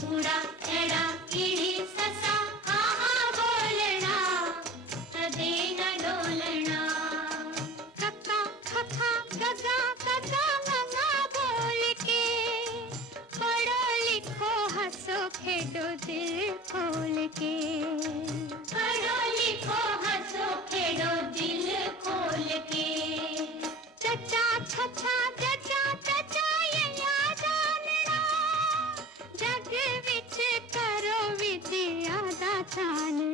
कूड़ा एड़ा कीड़ी ससा आ बोलना कदे न डोलना। कक्का खखा गगा गगा गगा बोल के पढ़ो लिखो हंसो खेडो दिल खोल के। पढ़ो लिखो हंसो खेडो दिल खोल के। चचा छछा चचा चचा यया जानना जग विच करो विद्या दा चानना।